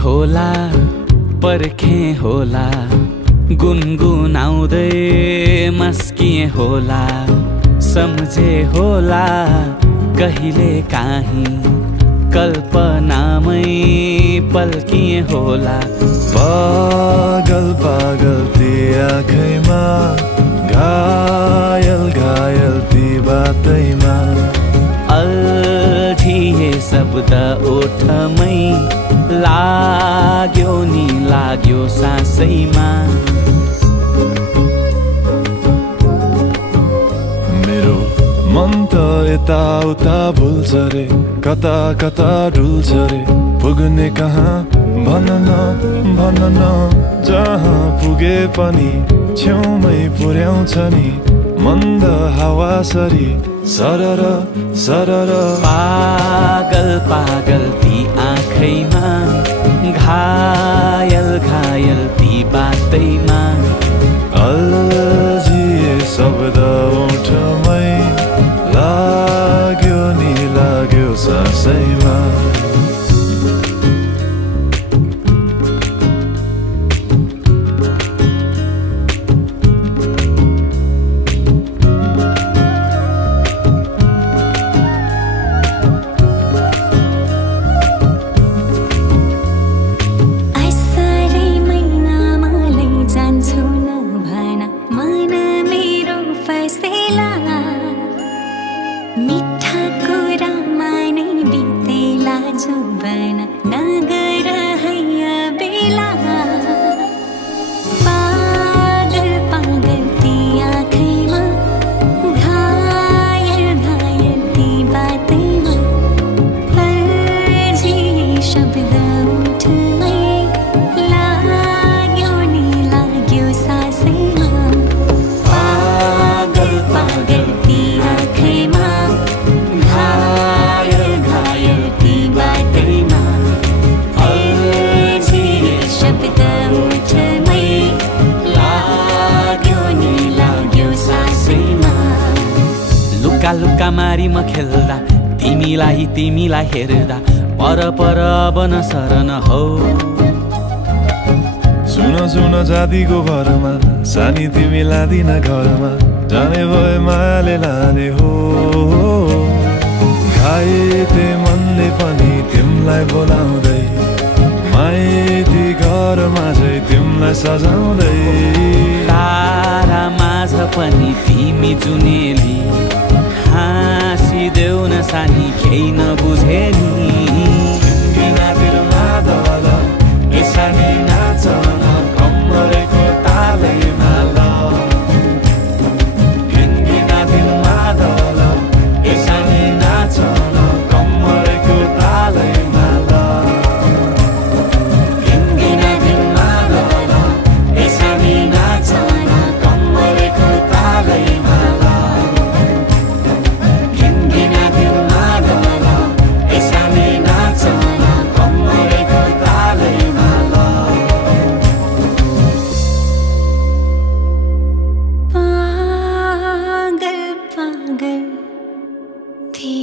होला पर्खे होला गुनगुनाउँदै मस्किए होला सम्झे होला कहिले काहीँ कल्पनामै पल्किए होला। पागल पागल ती आँखैमा घायल घायल ती बातैमा अल्झिए शब्द ओठमै लाग्यो नि लाग्यो सासैमा। मेरो मन त यताउता भुल्छ रे कता कता डुल्छ रे पुग्ने कहाँ भन न जहाँ पुगे पनि छेउमै पुर्याउँछ नि मन्द हावा सरी सरर सरर। पागल पागल ती आँखैमा घायल घायल ती बातैमा अल्झिए शब्द ओठमै लाग्यो नि लाग्यो सासैमा। मिठा कुरामा नै बितेला जुबन नगर हैया बेला। पागल पागल ती आँखैमा घायल घायल ती बातैमा अल्झिए शब्द ओठमै लाग्यो नि लाग्यो सासैमा। पागल पागल ती आँखैमा लुका लुका मारी म खेल्दा तिमीलाई हेर्दा पर पर बन सरन हौ। सुन सुन जातिको भरमा सानी तिमी लादिन घरमा जाने भए मायाले लाने हो। घाइते मनले पनि तिमीलाई बोलाउँदै माइती घरमा चाहिँ तिमीलाई सजाउँदै तारा माझ पनि तिमी जुनेली हाँसिदेऊ न सानी केही नबुझे नि। गिनातिर मादल यसरी नाच न कम्मरेको तालैमा ल गिनगिनातिर मादल यसरी नाच न कम्मरेको तालैमा ल गिनगिनातिर मादल यसरी नाच न कम्मरेको तालैमा ल गिनगिनातिर मादल यसरी नाच न कम्मरेको तालैमा ल। पागल पागल थी